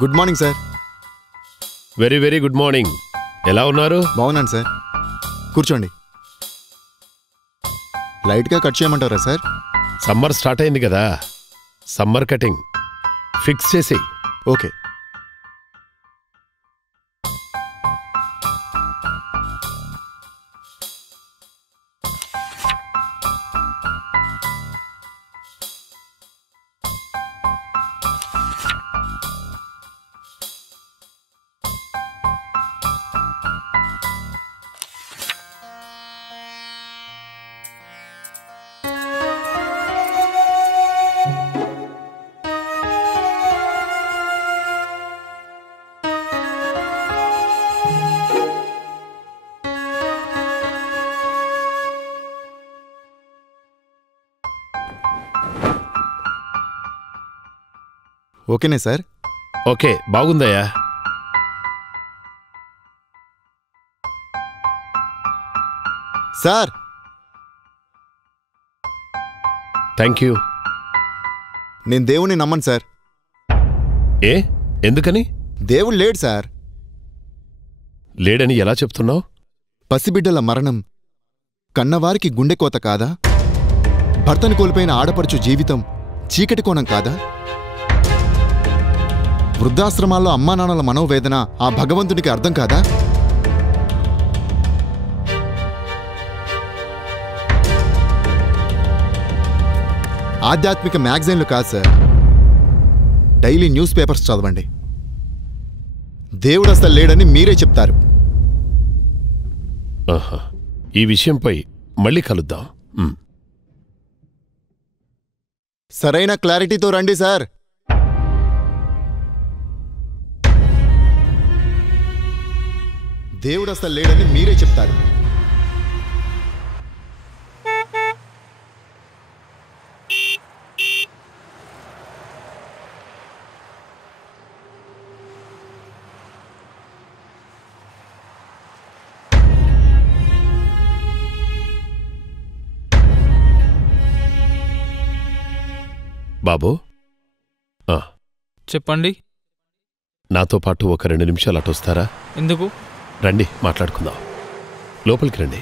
Good morning sir. Very very good morning. ఎలా ఉన్నారు? బాగున్నాను సార్. కూర్చోండి. లైట్గా కట్ చేయమంటారా సార్? సమ్మర్ స్టార్ట్ అయింది కదా, సమ్మర్ కటింగ్ ఫిక్స్ చేసేయి. ఓకే. ఓకేనే సార్? ఓకే, బాగుందయ్యా. Sir thank you. నేను దేవుణ్ణి నమ్మను సార్. ఏ, ఎందుకని? దేవుడు లేడు సార్. లేడని ఎలా చెప్తున్నావు? పసిబిడ్డల మరణం కన్నవారికి గుండెకోత కాదా? భర్తను కోల్పోయిన ఆడపడుచు జీవితం చీకటి కోణం కాదా? వృద్ధాశ్రమాల్లో అమ్మానాన్నల మనోవేదన ఆ భగవంతునికి అర్థం కాదా? ఆధ్యాత్మిక మ్యాగజైన్లు కాదు సార్, డైలీ న్యూస్ పేపర్స్ చదవండి. దేవుడు అసలు లేడని మీరే చెప్తారు. ఈ విషయంపై మళ్ళీ కలుద్దాం. సరైన క్లారిటీతో రండి సార్. దేవుడు అసలు లేడని మీరే చెప్తారు. బాబు, చెప్పండి. నాతో పాటు ఒక 2 నిమిషాలు అటొస్తారా? ఎందుకు? రండి, మాట్లాడుకుందాం. లోపలికి రండి.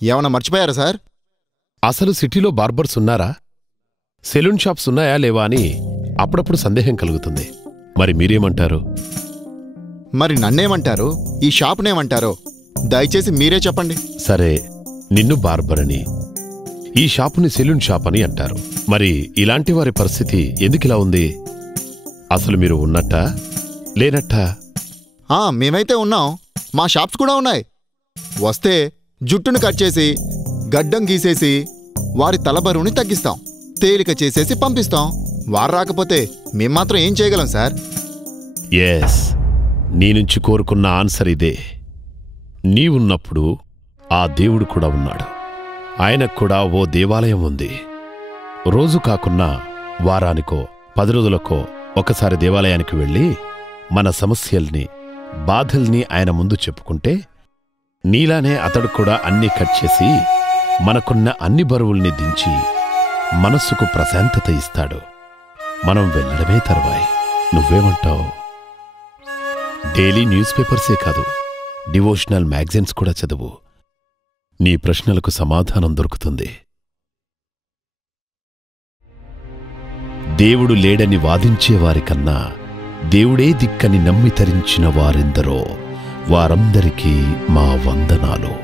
ఏమన్నా మర్చిపోయారా సార్? అసలు సిటీలో బార్బర్స్ ఉన్నారా? సెలూన్ షాప్స్ ఉన్నాయా లేవా అని అప్పుడప్పుడు సందేహం కలుగుతుంది. మరి మీరేమంటారు? మరి నన్నేమంటారు, ఈ షాప్నేమంటారో దయచేసి మీరే చెప్పండి. సరే, నిన్ను బార్బర్ అని, ఈ షాపుని సెలూన్ షాప్ అని అంటారు. మరి ఇలాంటి వారి పరిస్థితి ఎందుకిలా ఉంది? అసలు మీరు ఉన్నట్టా లేనట్టా? మేమైతే ఉన్నాం. మా షాప్స్ కూడా ఉన్నాయి. వస్తే జుట్టును కట్ చేసి గడ్డం గీసేసి వారి తలబరువుని తగ్గిస్తాం, తేలిక చేసేసి పంపిస్తాం. వారు రాకపోతే మేం మాత్రం ఏం చేయగలం సార్? ఎస్, నీ నుంచి కోరుకున్న ఆన్సర్ ఇదే. నీవున్నప్పుడు ఆ దేవుడు కూడా ఉన్నాడు. ఆయనకు కూడా ఓ దేవాలయం ఉంది. రోజు కాకున్నా వారానికో 10 రోజులకో ఒకసారి దేవాలయానికి వెళ్ళి మన సమస్యల్ని, బాధల్ని ఆయన ముందు చెప్పుకుంటే నీలానే అతడు కూడా అన్నీ కట్ చేసి మనకున్న అన్ని బరువుల్ని దించి మనస్సుకు ప్రశాంతత ఇస్తాడు. మనం వెళ్ళడమే తర్వాయి. నువ్వేమంటావు? డైలీ న్యూస్ పేపర్సే కాదు, డివోషనల్ మ్యాగజైన్స్ కూడా చదువు. నీ ప్రశ్నలకు సమాధానం దొరుకుతుంది. దేవుడు లేడని వాదించేవారికన్నా దేవుడే దిక్కని నమ్మి తరించిన వారెందరో వారందరికీ మా వందనాలు.